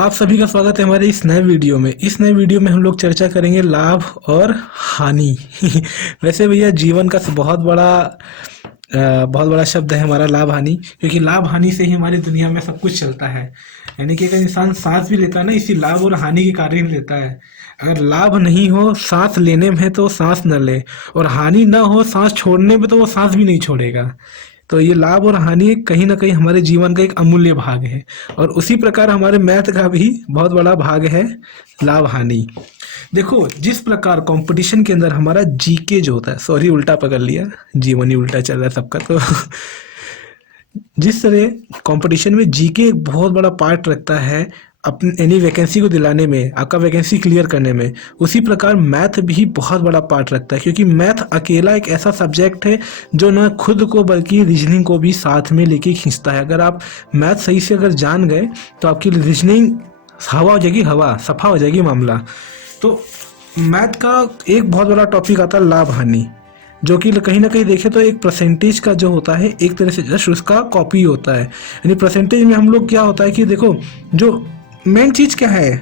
आप सभी का स्वागत है हमारे इस नए वीडियो में। इस नए वीडियो में हम लोग चर्चा करेंगे लाभ और हानि। वैसे भैया जीवन का बहुत बड़ा शब्द है हमारा लाभ हानि, क्योंकि लाभ हानि से ही हमारी दुनिया में सब कुछ चलता है। यानी कि अगर इंसान सांस भी लेता है ना, इसी लाभ और हानि के कारण ही लेता है। अगर लाभ नहीं हो सांस लेने में तो सांस न ले, और हानि ना हो सांस छोड़ने में तो वो सांस भी नहीं छोड़ेगा। तो ये लाभ और हानि कहीं ना कहीं हमारे जीवन का एक अमूल्य भाग है, और उसी प्रकार हमारे मैथ का भी बहुत बड़ा भाग है लाभ हानि। देखो, जिस प्रकार कंपटीशन के अंदर हमारा जीके जो होता है, सॉरी उल्टा पकड़ लिया, जीवन ही उल्टा चल रहा है सबका। तो जिस तरह कंपटीशन में जीके एक बहुत बड़ा पार्ट रखता है अपनी एनी वैकेंसी को दिलाने में, आपका वैकेंसी क्लियर करने में, उसी प्रकार मैथ भी बहुत बड़ा पार्ट रखता है। क्योंकि मैथ अकेला एक ऐसा सब्जेक्ट है जो न खुद को बल्कि रीजनिंग को भी साथ में लेके खींचता है। अगर आप मैथ सही से अगर जान गए तो आपकी रीजनिंग हवा हो जाएगी, हवा सफा हो जाएगी मामला। तो मैथ का एक बहुत बड़ा टॉपिक आता है लाभ हानि, जो कि कहीं ना कहीं देखे तो एक परसेंटेज का जो होता है एक तरह से जस्ट उसका कॉपी होता है। यानी परसेंटेज में हम लोग क्या होता है कि देखो, जो मेन चीज़ क्या है,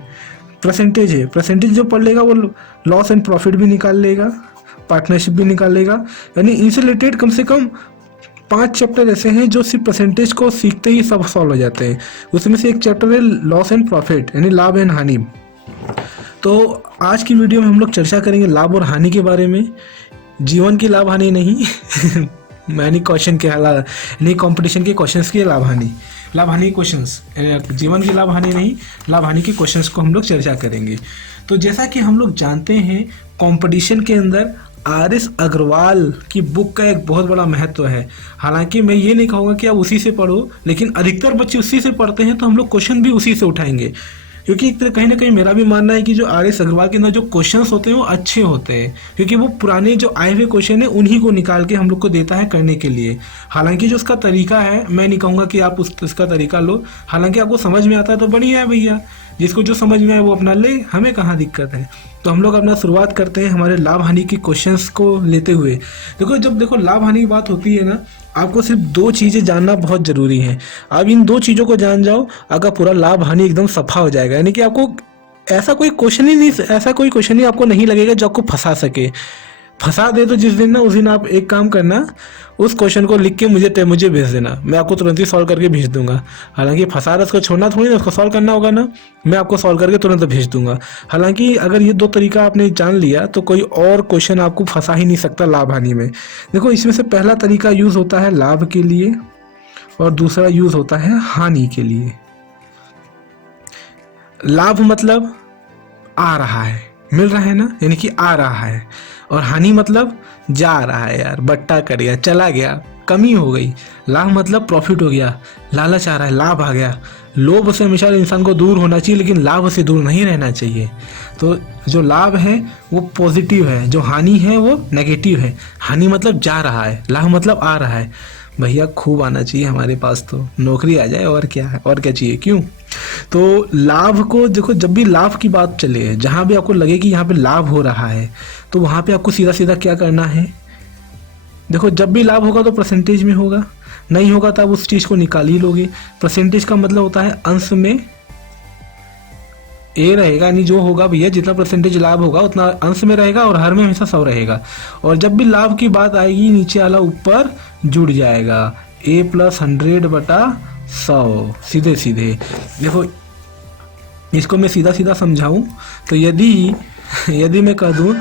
परसेंटेज है। परसेंटेज जो पढ़ लेगा वो लॉस एंड प्रॉफिट भी निकाल लेगा, पार्टनरशिप भी निकाल लेगा। यानी इनसे रिलेटेड कम से कम 5 चैप्टर ऐसे हैं जो सिर्फ परसेंटेज को सीखते ही सब सॉल्व हो जाते हैं। उसमें से एक चैप्टर है लॉस एंड प्रॉफिट, यानी लाभ एंड हानि। तो आज की वीडियो में हम लोग चर्चा करेंगे लाभ और हानि के बारे में, जीवन की लाभ हानि नहीं। मैंने क्वेश्चन के हालात नहीं, कंपटीशन के क्वेश्चंस की लाभ हानि क्वेश्चंस, जीवन की लाभ हानि नहीं, लाभ हानि के क्वेश्चंस को हम लोग चर्चा करेंगे। तो जैसा कि हम लोग जानते हैं, कंपटीशन के अंदर आर.एस. अग्रवाल की बुक का एक बहुत बड़ा महत्व है। हालांकि मैं ये नहीं कहूँगा कि आप उसी से पढ़ो, लेकिन अधिकतर बच्चे उसी से पढ़ते हैं, तो हम लोग क्वेश्चन भी उसी से उठाएंगे। क्योंकि एक तरह कहीं ना कहीं मेरा भी मानना है कि जो आर.एस. अग्रवाल के अंदर जो क्वेश्चंस होते हैं वो अच्छे होते हैं, क्योंकि वो पुराने जो आए हुए क्वेश्चन है उन्हीं को निकाल के हम लोग को देता है करने के लिए। हालांकि जो उसका तरीका है, मैं नहीं कहूँगा कि आप उसका तरीका लो, हालांकि आपको समझ में आता है तो बढ़िया है भैया, जिसको जो समझ में आए वो अपना ले, हमें कहाँ दिक्कत है। तो हम लोग अपना शुरुआत करते हैं हमारे लाभ हानि के क्वेश्चंस को लेते हुए। देखो लाभ हानि की बात होती है ना, आपको सिर्फ 2 चीज़ें जानना बहुत ज़रूरी है। आप इन 2 चीज़ों को जान जाओ, आपका पूरा लाभ हानि एकदम सफा हो जाएगा। यानी कि आपको ऐसा कोई क्वेश्चन ही आपको नहीं लगेगा जो आपको फंसा सके। फंसा दे तो जिस दिन ना, उस दिन आप एक काम करना, उस क्वेश्चन को लिख के मुझे भेज देना, मैं आपको तुरंत ही सॉल्व करके भेज दूंगा। हालांकि फंसा रहा उसको छोड़ना थोड़ी ना, उसको सॉल्व करना होगा ना, मैं आपको सॉल्व करके तुरंत भेज दूंगा। हालांकि अगर ये 2 तरीका आपने जान लिया तो कोई और क्वेश्चन आपको फंसा ही नहीं सकता लाभ हानि में। देखो, इसमें से पहला तरीका यूज होता है लाभ के लिए और दूसरा यूज होता है हानि के लिए। लाभ मतलब आ रहा है, मिल रहा है ना, यानी कि आ रहा है। और हानि मतलब जा रहा है, यार बट्टा कर गया, चला गया, कमी हो गई। लाभ मतलब प्रॉफिट हो गया, लालच आ रहा है, लाभ आ गया। लोभ से हमेशा इंसान को दूर होना चाहिए, लेकिन लाभ से दूर नहीं रहना चाहिए। तो जो लाभ है वो पॉजिटिव है, जो हानि है वो नेगेटिव है। हानि मतलब जा रहा है, लाभ मतलब आ रहा है। भैया खूब आना चाहिए हमारे पास, तो नौकरी आ जाए, और क्या है, और क्या चाहिए, क्यों। तो लाभ को देखो, जब भी लाभ की बात चले, जहाँ भी आपको लगे कि यहाँ पे लाभ हो रहा है, तो वहाँ पे आपको सीधा सीधा क्या करना है। देखो, जब भी लाभ होगा तो परसेंटेज में होगा, नहीं होगा तो आप उस चीज़ को निकाल ही लोगे। परसेंटेज का मतलब होता है अंश में ए रहेगा, यानी जो होगा भैया, जितना परसेंटेज लाभ होगा उतना अंश में रहेगा, और हर में हमेशा 100 रहेगा। और जब भी लाभ की बात आएगी, नीचे वाला ऊपर जुड़ जाएगा, a + 100/100, सीधे सीधे। देखो, इसको मैं सीधा सीधा समझाऊं तो यदि मैं कह दूं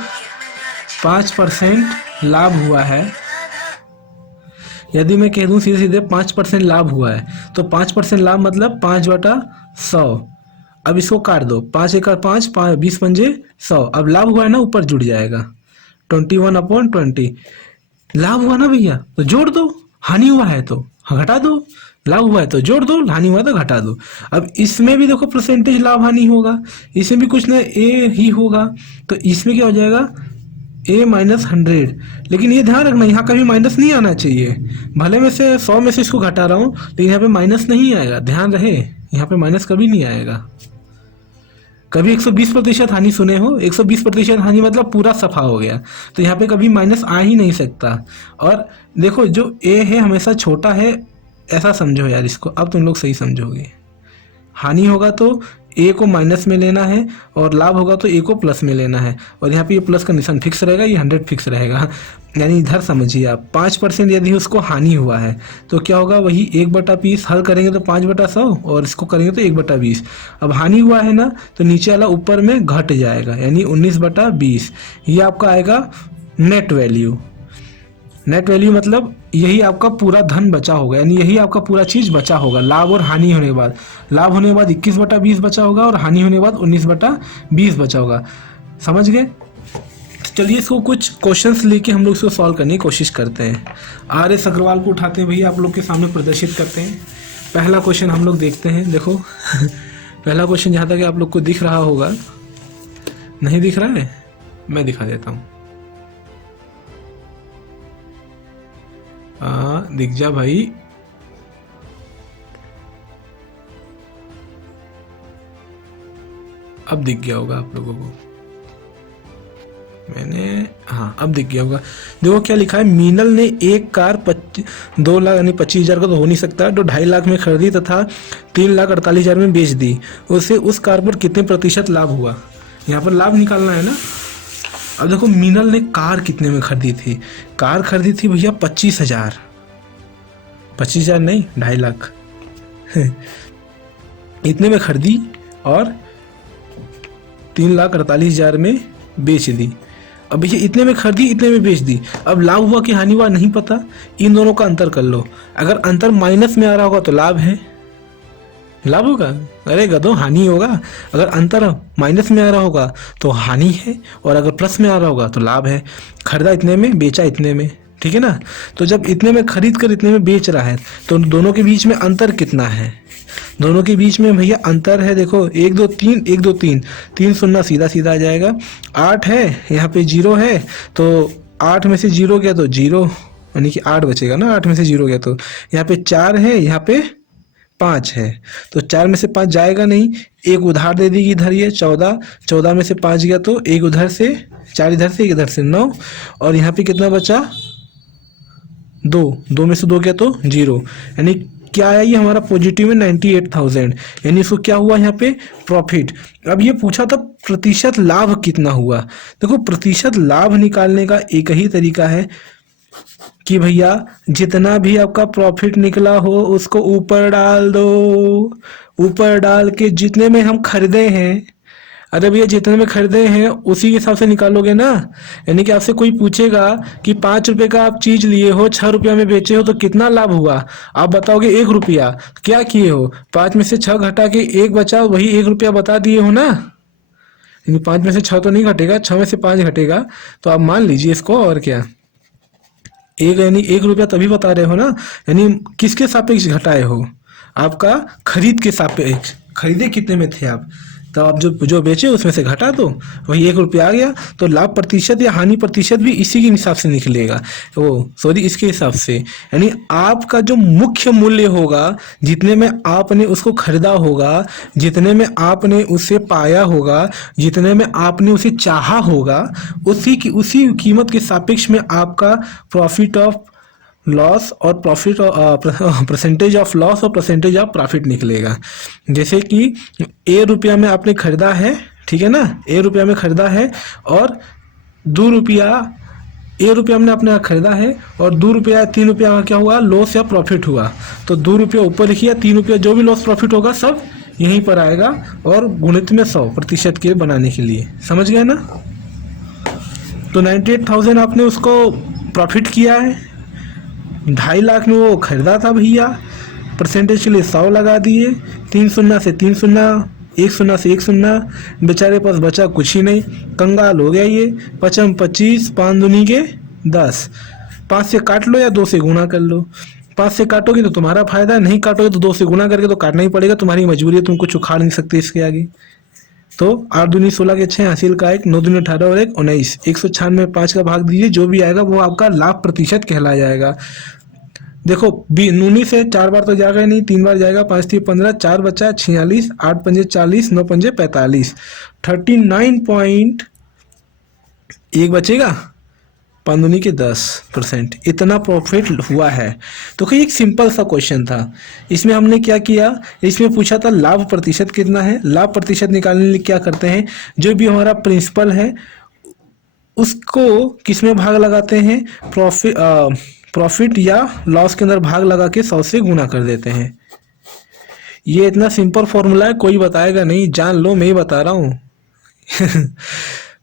5% लाभ हुआ है, यदि मैं कह दूं सीधे सीधे 5% लाभ हुआ है, तो 5% लाभ मतलब 5/100। अब इसको काट दो, 5 × 5, 20 × 5 100। अब लाभ हुआ है ना, ऊपर जुड़ जाएगा 21/20। लाभ हुआ ना भैया, तो जोड़ दो। हानि हुआ है तो घटा दो, लाभ हुआ है तो जोड़ दो, हानि हुआ है तो घटा दो। अब इसमें भी देखो परसेंटेज लाभ हानि होगा, इसमें भी कुछ ना ए ही होगा, तो इसमें क्या हो जाएगा a - 100। लेकिन ये ध्यान रखना, यहाँ कभी माइनस नहीं आना चाहिए। भले में से 100 में से इसको घटा रहा हूँ, लेकिन यहाँ पे माइनस नहीं आएगा, ध्यान रहे, यहाँ पे माइनस कभी नहीं आएगा। कभी 120% हानि सुने हो, 120% हानि मतलब पूरा सफा हो गया, तो यहाँ पे कभी माइनस आ ही नहीं सकता। और देखो, जो ए है हमेशा छोटा है, ऐसा समझो यार इसको, अब तुम लोग सही समझोगे। हानि होगा तो ए को माइनस में लेना है और लाभ होगा तो ए को प्लस में लेना है। और यहाँ पे ये प्लस का निशान फिक्स रहेगा, ये 100 फिक्स रहेगा। यानी इधर समझिए आप 5% यदि उसको हानि हुआ है तो क्या होगा, वही 1/20 हल करेंगे तो 5/100 और इसको करेंगे तो 1/20। अब हानि हुआ है ना तो नीचे वाला ऊपर में घट जाएगा, यानी 19/20। ये आपका आएगा नेट वैल्यू। नेट वैल्यू मतलब यही आपका पूरा धन बचा होगा, यानी यही आपका पूरा चीज बचा होगा लाभ और हानि होने के बाद। लाभ होने के बाद 21/20 बचा होगा और हानि होने के बाद 19/20 बचा होगा। समझ गए? चलिए इसको कुछ क्वेश्चंस लेके हम लोग इसको सॉल्व करने की कोशिश करते हैं। RS अग्रवाल को उठाते हैं भैया, आप लोग के सामने प्रदर्शित करते हैं। पहला क्वेश्चन हम लोग देखते हैं। देखो पहला क्वेश्चन जहाँ तक आप लोग को दिख रहा होगा, नहीं दिख रहा है मैं दिखा देता हूँ। दिख जा भाई। अब दिख गया होगा आप लोगों को, हाँ अब दिख गया होगा। देखो क्या लिखा है, मीनल ने एक कार 2 लाख यानी 25,000 का तो हो नहीं सकता, जो 2.5 लाख में खरीदी तथा 3,48,000 में बेच दी, उसे उस कार पर कितने प्रतिशत लाभ हुआ। यहाँ पर लाभ निकालना है ना। अब देखो मीनल ने कार कितने में खरीदी थी, कार खरीदी थी भैया 25,000, 25,000 नहीं 2.5 लाख इतने में खरीदी और 3,48,000 में बेच दी। अब भैया इतने में खरीदी इतने में बेच दी, अब लाभ हुआ कि हानि हुआ नहीं पता, इन दोनों का अंतर कर लो। अगर अंतर माइनस में आ रहा होगा तो लाभ है, लाभ होगा, अरे गधो हानि होगा। अगर अंतर माइनस में आ रहा होगा तो हानि है, और अगर प्लस में आ रहा होगा तो लाभ है। खरीदा इतने में बेचा इतने में, ठीक है ना। तो जब इतने में खरीद कर इतने में बेच रहा है तो दोनों के बीच में अंतर कितना है, दोनों के बीच में भैया अंतर है, देखो 1 2 3 1 2 3 3 शून्य सीधा सीधा आ जाएगा। 8 है यहाँ पे 0 है, तो 8 में से 0 गया तो 0, यानी कि 8 बचेगा ना। 8 में से 0 गया तो यहाँ पे 4 है, यहाँ पे 5 है, तो 4 में से 5 जाएगा नहीं, एक उधार दे देगी इधर, ये 14, 14 में से 5 गया तो एक उधर से, 4 इधर से, एक इधर से 9, और यहाँ पे कितना बचा 2, 2 में से 2 गया तो 0, यानी क्या आया ये हमारा पॉजिटिव में 98,000, यानी इसको क्या हुआ यहाँ पे प्रॉफिट। अब ये पूछा था प्रतिशत लाभ कितना हुआ। देखो प्रतिशत लाभ निकालने का एक ही तरीका है कि भैया जितना भी आपका प्रॉफिट निकला हो उसको ऊपर डाल दो, ऊपर डाल के जितने में हम खरीदे हैं, अरे भैया जितने में खरीदे हैं उसी के हिसाब से निकालोगे ना। यानी कि आपसे कोई पूछेगा कि 5 रुपए का आप चीज लिए हो 6 रुपया में बेचे हो तो कितना लाभ हुआ, आप बताओगे 1 रुपया। क्या किए हो, 5 में से 6 घटा के 1 बचा, वही 1 रुपया बता दिए हो ना। यानी 5 में से 6 तो नहीं घटेगा, 6 में से 5 घटेगा, तो आप मान लीजिए इसको। और क्या एक, यानी 1 रुपया तभी बता रहे हो ना, यानी किसके सापेक्ष घटाए हो, आपका खरीद के सापेक्ष। खरीदे कितने में थे आप, तो आप जो बेचे उसमें से घटा दो, वही 1 रुपया आ गया। तो लाभ प्रतिशत या हानि प्रतिशत भी इसी के हिसाब से निकलेगा, इसके हिसाब से। यानी आपका जो मुख्य मूल्य होगा, जितने में आपने उसको खरीदा होगा, जितने में आपने उसे पाया होगा, जितने में आपने उसे चाहा होगा, उसी कीमत के सापेक्ष में आपका प्रॉफिट ऑफ लॉस और प्रॉफिट परसेंटेज ऑफ लॉस और परसेंटेज ऑफ प्रॉफिट निकलेगा। जैसे कि A रुपया में आपने खरीदा है, ठीक है ना, A रुपया में खरीदा है और 2 रुपया, A रुपया में आपने खरीदा है और 2 रुपया 3 रुपया का क्या हुआ, लॉस या प्रॉफिट हुआ। तो 2 रुपया ऊपर लिखिए, 3 रुपया जो भी लॉस प्रॉफिट होगा सब यहीं पर आएगा, और गुणित में 100% के बनाने के लिए। समझ गए ना। तो 98,000 आपने उसको प्रॉफिट किया है, 2.5 लाख में वो खरीदा था भैया, परसेंटेज के लिए 100 लगा दिए, 3 शून्य से 3 शून्य, 1 शून्य से 1 शून्य, बेचारे पास बचा कुछ ही नहीं, कंगाल हो गया ये। 5 25, 5 दूनी के 10, 5 से काट लो या 2 से गुणा कर लो। 5 से काटोगे तो तुम्हारा फायदा, नहीं काटोगे तो 2 से गुणा करके तो काटना ही पड़ेगा, तुम्हारी मजबूरी है, तुम कुछ उखाड़ नहीं सकते इसके आगे। तो 8 दूनी 16 के 6, हासिल का 1, 9 दूनी 18 और 1 19, 196 में 5 का भाग दीजिए, जो भी आएगा वो आपका लाभ प्रतिशत कहला जाएगा। देखो 19 से 4 बार तो जाएगा नहीं, 3 बार जाएगा, 5 3 15, 4 बचा 46, 8 पंजे 40, 9 पंजे 45, 39 पॉइंट 1 बचेगा 5 दूनी के 10%, इतना प्रॉफिट हुआ है। तो कोई एक सिंपल सा क्वेश्चन था। इसमें हमने क्या किया, इसमें पूछा था लाभ प्रतिशत कितना है। लाभ प्रतिशत निकालने के लिए क्या करते हैं, जो भी हमारा प्रिंसिपल है उसको किस में भाग लगाते हैं, प्रॉफिट या लॉस के अंदर भाग लगा के 100 से गुना कर देते हैं। ये इतना सिंपल फॉर्मूला है, कोई बताएगा नहीं, जान लो, मैं ही बता रहा हूँ।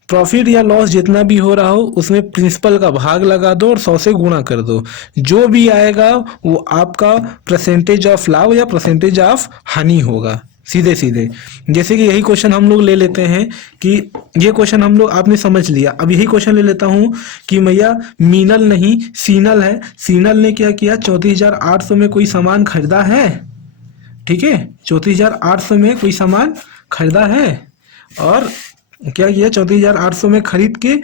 प्रॉफिट या लॉस जितना भी हो रहा हो उसमें प्रिंसिपल का भाग लगा दो और 100 से गुणा कर दो, जो भी आएगा वो आपका परसेंटेज ऑफ लाभ या परसेंटेज ऑफ हानि होगा, सीधे सीधे। जैसे कि यही क्वेश्चन हम लोग ले लेते हैं कि ये क्वेश्चन हम लोग आपने समझ लिया। अब यही क्वेश्चन ले लेता हूँ कि भैया मीनल नहीं सीनल है। सीनल ने क्या किया, 34,800 में कोई सामान खरीदा है, ठीक है, 34,800 में कोई सामान खरीदा है और क्या किया, 34,800 में खरीद के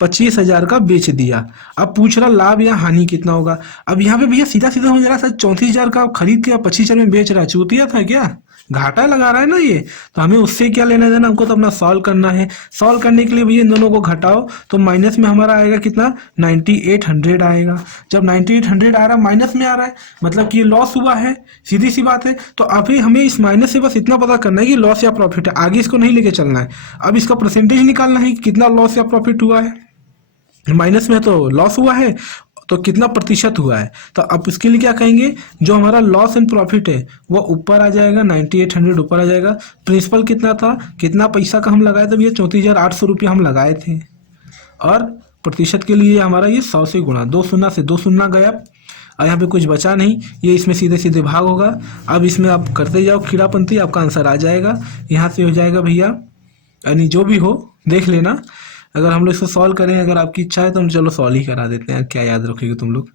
25,000 का बेच दिया। अब पूछ रहा लाभ या हानि कितना होगा। अब यहाँ पे भैया सीधा सीधा हो जा रहा है, 34,000 का खरीद के 25,000 में बेच रहा है, चूतिया था क्या, घाटा लगा रहा है ना ये। तो हमें उससे क्या लेना देना, हमको तो अपना सॉल्व करना है। सॉल्व करने के लिए भैया इन दोनों को घटाओ तो माइनस में हमारा आएगा कितना, 9800 आएगा। जब 9800 आ रहा है, माइनस में आ रहा है, मतलब कि ये लॉस हुआ है, सीधी सी बात है। तो अभी हमें इस माइनस से बस इतना पता करना है कि लॉस या प्रॉफिट है, आगे इसको नहीं लेके चलना है। अब इसका परसेंटेज निकालना है कि कितना लॉस या प्रॉफिट हुआ है। माइनस में तो लॉस हुआ है, तो कितना प्रतिशत हुआ है। तो अब इसके लिए क्या कहेंगे, जो हमारा लॉस एंड प्रॉफिट है वो ऊपर आ जाएगा, 9800 ऊपर आ जाएगा। प्रिंसिपल कितना था, कितना पैसा का हम लगाए थे भैया, 34,800 रुपये हम लगाए थे। और प्रतिशत के लिए हमारा ये 100 से गुणा, 2 शून्य से 2 शून्य गया, और यहाँ पे कुछ बचा नहीं, ये इसमें सीधे सीधे भाग होगा। अब इसमें आप करते जाओ खीरापंथी, आपका आंसर आ जाएगा। यहाँ से हो जाएगा भैया, यानी जो भी हो देख लेना। अगर हम लोग इसको सॉल्व करें, अगर आपकी इच्छा है तो हम चलो सॉल्व ही करा देते हैं, क्या याद रखोगे तुम लोग।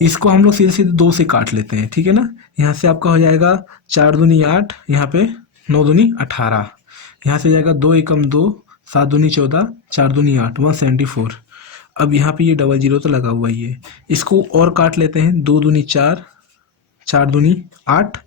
इसको हम लोग सीधे सीधे 2 से काट लेते हैं, ठीक है ना। यहाँ से आपका हो जाएगा 4 दूनी 8, यहाँ पे 9 दूनी 18, यहाँ से जाएगा 2 एकम 2, 7 दूनी 14, 4 दूनी 8, 174। अब यहाँ पे ये डबल जीरो तो लगा हुआ ही है, इसको और काट लेते हैं। 2 दूनी 4, 4 दूनी 8,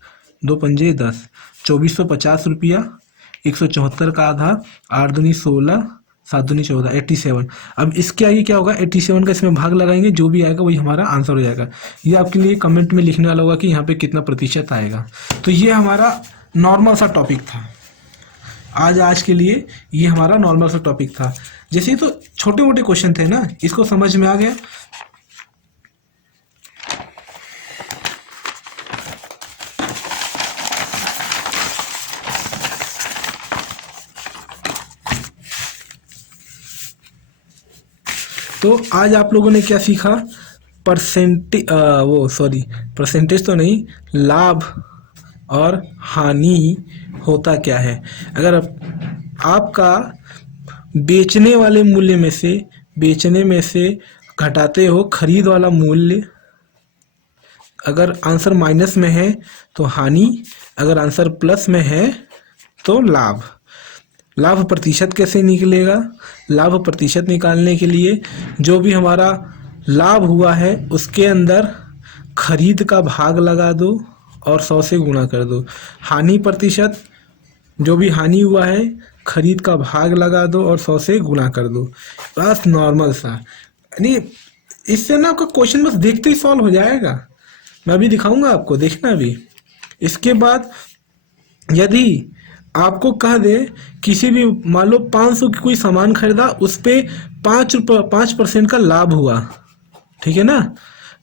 2 पंजे 10, 2450 रुपया, 174 का आधा, 8 दूनी 16, 7 दूनी 14, 87। अब इसके आगे क्या होगा, 87 का इसमें भाग लगाएंगे, जो भी आएगा वही हमारा आंसर हो जाएगा। ये आपके लिए कमेंट में लिखने वाला होगा कि यहाँ पे कितना प्रतिशत आएगा। तो ये हमारा नॉर्मल सा टॉपिक था आज के लिए, ये हमारा नॉर्मल सा टॉपिक था। जैसे तो छोटे मोटे क्वेश्चन थे ना, इसको समझ में आ गया। तो आज आप लोगों ने क्या सीखा, परसेंटेज तो नहीं, लाभ और हानि होता क्या है। अगर आपका बेचने में से घटाते हो खरीद वाला मूल्य, अगर आंसर माइनस में है तो हानि, अगर आंसर प्लस में है तो लाभ। लाभ प्रतिशत कैसे निकलेगा, लाभ प्रतिशत निकालने के लिए जो भी हमारा लाभ हुआ है उसके अंदर खरीद का भाग लगा दो और 100 से गुणा कर दो। हानि प्रतिशत, जो भी हानि हुआ है खरीद का भाग लगा दो और 100 से गुणा कर दो। बस नॉर्मल सा, यानी इससे ना आपका क्वेश्चन बस देखते ही सॉल्व हो जाएगा। मैं अभी दिखाऊंगा आपको, देखना अभी। इसके बाद यदि आपको कह दे किसी भी, मान लो 500 की कोई सामान खरीदा, उस पे 5% का लाभ हुआ, ठीक है ना।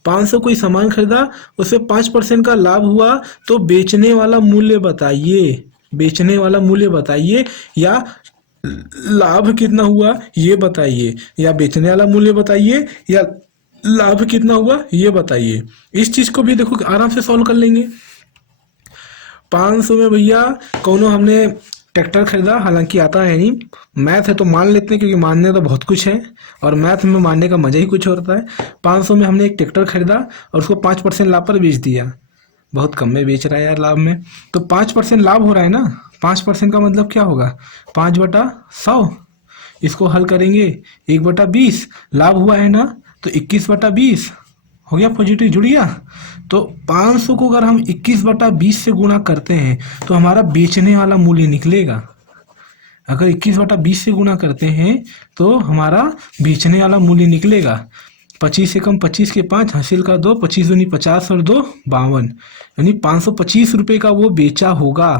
500 कोई सामान खरीदा, उससे 5% का लाभ हुआ, तो बेचने वाला मूल्य बताइए, या लाभ कितना हुआ ये बताइए, या बेचने वाला मूल्य बताइए, या लाभ कितना हुआ ये बताइए। इस चीज को भी देखो आराम से सॉल्व कर लेंगे। 500 में भैया कौनो हमने ट्रैक्टर खरीदा, हालांकि आता है नहीं, मैथ है तो मान लेते हैं, क्योंकि मानने तो बहुत कुछ है और मैथ में मानने का मजा ही कुछ होता है। 500 में हमने एक ट्रैक्टर खरीदा और उसको 5% लाभ पर बेच दिया, बहुत कम में बेच रहा है यार लाभ में, तो 5% लाभ हो रहा है ना। 5% का मतलब क्या होगा, 5/100। इसको हल करेंगे, 1/20 लाभ हुआ है ना, तो 21/20 हो गया, पॉजिटिव जुड़ गया। तो 500 को अगर हम 21/20 से गुणा करते हैं तो हमारा बेचने वाला मूल्य निकलेगा। अगर 21/20 से गुणा करते हैं तो हमारा बेचने वाला मूल्य निकलेगा 25 से कम 25 के 5 हासिल का 2, 25 दूनी 50 और 2 52, यानी 525 रुपये का वो बेचा होगा।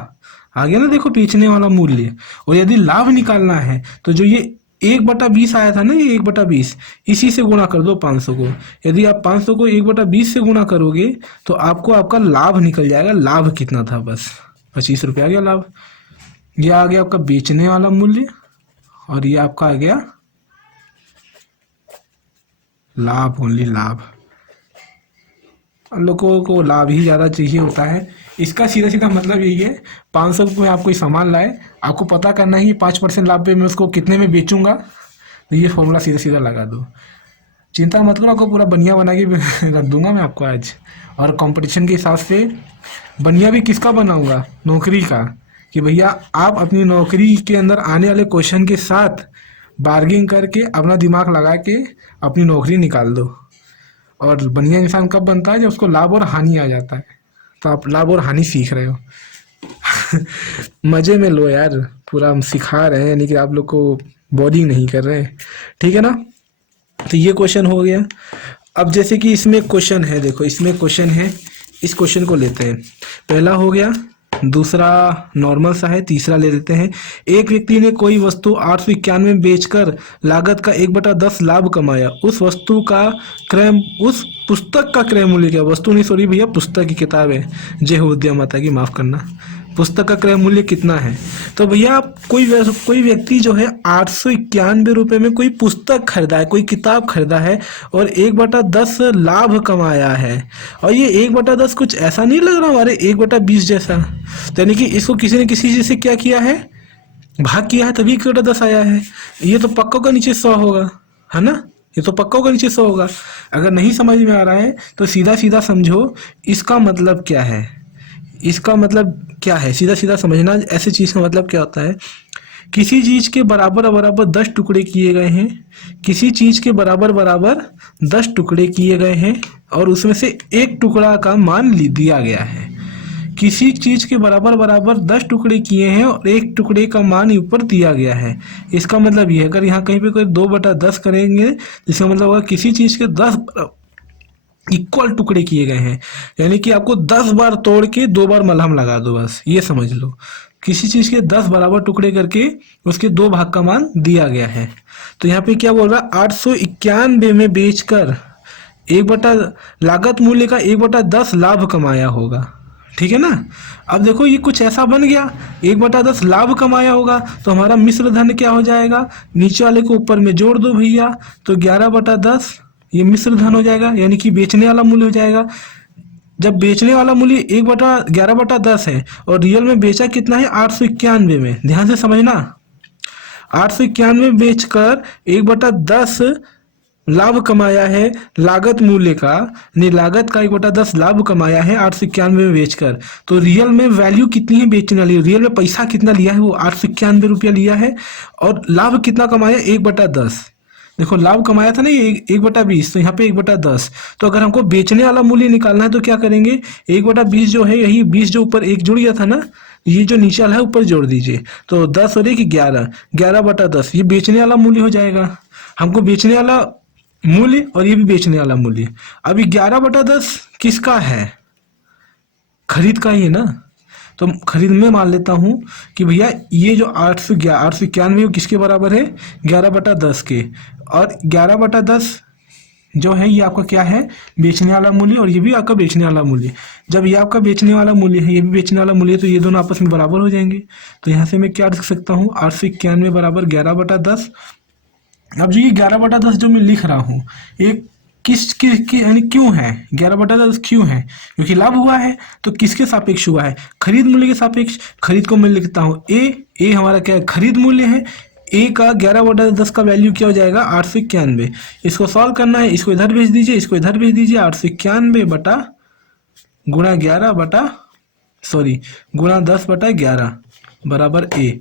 आ गया ना, देखो बेचने वाला मूल्य। और यदि लाभ निकालना है तो जो ये 1/20 आया था ना, ये 1/20 इसी से गुणा कर दो 500 को। यदि आप 500 को 1/20 से गुणा करोगे तो आपको आपका लाभ निकल जाएगा। लाभ कितना था, बस 25 रुपये आ गया लाभ। ये आ गया आपका बेचने वाला मूल्य और ये आपका आ गया लाभ, ओनली लाभ। हम लोगों को लाभ ही ज़्यादा चाहिए होता है। इसका सीधा सीधा मतलब यही है, 500 में आप कोई सामान लाए, आपको पता करना है 5% लाभ पे मैं उसको कितने में बेचूंगा, तो ये फॉर्मूला सीधा सीधा लगा दो। चिंता मत करो, आपको पूरा बनिया बना के रख दूंगा मैं आपको आज। और कंपटीशन के हिसाब से बनिया भी किसका बनाऊंगा, नौकरी का, कि भैया आप अपनी नौकरी के अंदर आने वाले क्वेश्चन के साथ बार्गिंग करके अपना दिमाग लगा के अपनी नौकरी निकाल दो। और बढ़िया इंसान कब बनता है, जब उसको लाभ और हानि आ जाता है। तो आप लाभ और हानि सीख रहे हो। मजे में लो यार, पूरा हम सिखा रहे हैं, यानी कि आप लोग को बोरिंग नहीं कर रहे हैं, ठीक है ना। तो ये क्वेश्चन हो गया। अब जैसे कि इसमें क्वेश्चन है, देखो इसमें क्वेश्चन है, इस क्वेश्चन को लेते हैं। पहला हो गया, दूसरा नॉर्मल सा है, तीसरा ले लेते हैं। एक व्यक्ति ने कोई वस्तु 891 में बेचकर लागत का 1/10 लाभ कमाया। उस वस्तु का क्रय, उस पुस्तक का क्रय मूल्य क्या, वस्तु नहीं सॉरी भैया, पुस्तक की किताब है, जय हो विद्या माता की, माफ करना। पुस्तक का क्रय मूल्य कितना है, तो भैया कोई व्यक्ति जो है 891 रुपये में कोई पुस्तक खरीदा है, कोई किताब खरीदा है और 1/10 लाभ कमाया है। और ये 1/10 कुछ ऐसा नहीं लग रहा हमारे 1/20 जैसा, तो यानी कि इसको किसी ने किसी चीज से क्या किया है, भाग किया है, तभी 1/10 आया है। ये तो पक्का का नीचे 100 होगा, है ना, ये तो पक्का का नीचे 100 होगा। अगर नहीं समझ में आ रहा है तो सीधा सीधा समझो इसका मतलब क्या है, इसका मतलब क्या है, सीधा सीधा समझना। ऐसे चीज का मतलब क्या होता है, किसी चीज के बराबर बराबर 10 टुकड़े किए गए हैं, किसी चीज के बराबर बराबर 10 टुकड़े किए गए हैं और उसमें से एक टुकड़ा का मान दिया गया है। किसी चीज के बराबर बराबर 10 टुकड़े किए हैं और एक टुकड़े का मान ऊपर दिया गया है। इसका मतलब ये है, अगर यहाँ कहीं पे कोई 2/10 करेंगे, इसका मतलब होगा किसी चीज के 10 इक्वल टुकड़े किए गए हैं, यानी कि आपको 10 बार तोड़ के 2 बार मलहम लगा दो, बस ये समझ लो। किसी चीज के 10 बराबर टुकड़े करके उसके 2 भाग का मान दिया गया है। तो यहाँ पे क्या बोल रहा है, 891 में बेचकर लागत मूल्य का 1/10 लाभ कमाया होगा, ठीक है ना। अब देखो ये कुछ ऐसा बन गया, 1/10 लाभ कमाया होगा, तो हमारा मिश्र धन क्या हो जाएगा, नीचे वाले को ऊपर में जोड़ दो भैया, तो 11/10 ये मिश्र धन हो जाएगा, यानी कि बेचने वाला मूल्य हो जाएगा। जब बेचने वाला मूल्य 11/10 है और रियल में बेचा कितना है, 891 में, ध्यान से समझना। 891 बेचकर 1/10 लाभ कमाया है लागत मूल्य का, नहीं लागत का 1/10 लाभ कमाया है 891 में बेचकर। तो रियल में वैल्यू कितनी है बेचने वाली, रियल में पैसा कितना लिया है, वो 891 रुपया लिया है और लाभ कितना कमाया, 1/10। देखो लाभ कमाया था ना ये 1/20, तो यहाँ पे 1/10। तो अगर हमको बेचने वाला मूल्य निकालना है तो क्या करेंगे, 1/20 जो है, यही 20 जो ऊपर एक जुड़ गया था ना, ये जो नीचे वाला है ऊपर जोड़ दीजिए, तो 10 और 1 11, 11/10 ये बेचने वाला मूल्य हो जाएगा। हमको बेचने वाला मूल्य और ये भी बेचने वाला मूल्य। अभी 11/10 किसका है, खरीद का ही है ना, तो खरीद में मान लेता हूँ कि भैया ये जो 891 किसके बराबर है, 11/10 के, और 11/10 जो है ये आपका क्या है, बेचने वाला मूल्य, और ये भी आपका बेचने वाला मूल्य। जब ये आपका बेचने वाला मूल्य है, ये भी बेचने वाला मूल्य है, तो ये दोनों आपस में बराबर हो जाएंगे। तो यहाँ से मैं क्या लिख सकता हूँ, 891 बराबर 11/10। अब जो ये 11/10 जो मैं लिख रहा हूँ, एक किस यानी क्यों है 11/10 क्यों है, क्योंकि लाभ हुआ है। तो किसके सापेक्ष हुआ है, खरीद मूल्य के सापेक्ष। खरीद को मैं लिखता हूँ ए हमारा क्या है, खरीद मूल्य है। ए का 11/10 का वैल्यू क्या हो जाएगा, 891। इसको सॉल्व करना है, इसको इधर भेज दीजिए, इसको इधर भेज दीजिए, 891 बटा गुणा 11 बटा गुणा 10/11 बराबर ए।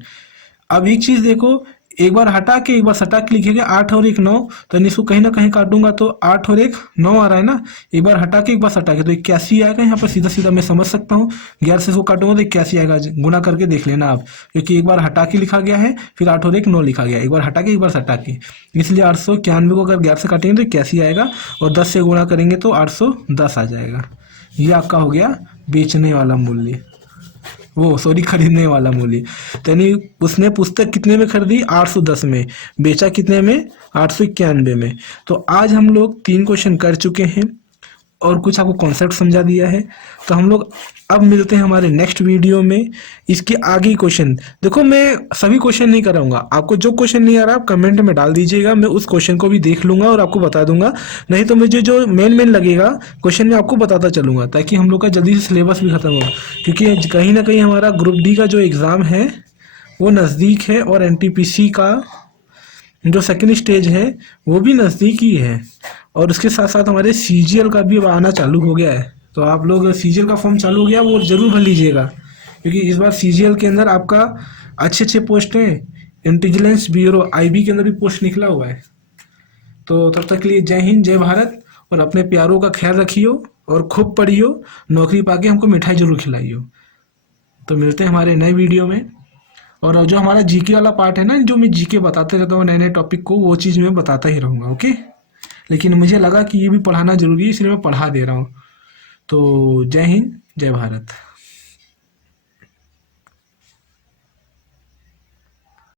अब एक चीज देखो, एक बार हटा के एक बार सटा के लिखेगा 8 और 1 9, तो इसको कहीं ना कहीं काटूंगा तो 8 और 1 9 आ रहा है ना। एक बार हटा के एक बार सटा के तो 81 आएगा यहाँ पर, सीधा सीधा मैं समझ सकता हूँ। 11 से इसको काटूंगा तो 81 आएगा, गुना करके देख लेना आप, क्योंकि एक बार हटा के लिखा गया है, फिर 8 और 1 9 लिखा गया है, एक बार हटा के एक बार सटा के, इसलिए 891 को अगर 11 से काटेंगे तो 81 आएगा, और 10 से गुणा करेंगे तो 810 आ जाएगा। ये आपका हो गया बेचने वाला मूल्य, वो सॉरी खरीदने वाला मूल्य। तो यानी उसने पुस्तक कितने में खरीदी? 810 में। बेचा कितने में? 891 में। तो आज हम लोग 3 क्वेश्चन कर चुके हैं और कुछ आपको कॉन्सेप्ट समझा दिया है। तो हम लोग अब मिलते हैं हमारे नेक्स्ट वीडियो में। इसके आगे क्वेश्चन देखो, मैं सभी क्वेश्चन नहीं कराऊंगा, आपको जो क्वेश्चन नहीं आ रहा आप कमेंट में डाल दीजिएगा, मैं उस क्वेश्चन को भी देख लूंगा और आपको बता दूंगा। नहीं तो मुझे जो मेन लगेगा क्वेश्चन में आपको बताता चलूंगा, ताकि हम लोग का जल्दी से सिलेबस भी खत्म हो, क्योंकि कहीं ना कहीं हमारा ग्रुप डी का जो एग्ज़ाम है वो नज़दीक है, और NTPC का जो सेकेंड स्टेज है वो भी नज़दीक ही है, और उसके साथ साथ हमारे CGL का भी अब आना चालू हो गया है। तो आप लोग CGL का फॉर्म चालू हो गया, वो ज़रूर भर लीजिएगा, क्योंकि इस बार CGL के अंदर आपका अच्छे अच्छे पोस्ट हैं। इंटेलिजेंस ब्यूरो IB के अंदर भी पोस्ट निकला हुआ है। तो तब तक के लिए जय हिंद, जय भारत, और अपने प्यारों का ख्याल रखियो और खूब पढ़ियो, नौकरी पाके हमको मिठाई जरूर खिलाइयो। तो मिलते हैं हमारे नए वीडियो में। और जो हमारा GK वाला पार्ट है ना, जो मैं GK बताते रहता हूँ नए नए टॉपिक को, वो चीज़ मैं बताता ही रहूँगा, ओके। लेकिन मुझे लगा कि ये भी पढ़ाना जरूरी है, इसलिए मैं पढ़ा दे रहा हूँ। तो जय हिंद, जय भारत।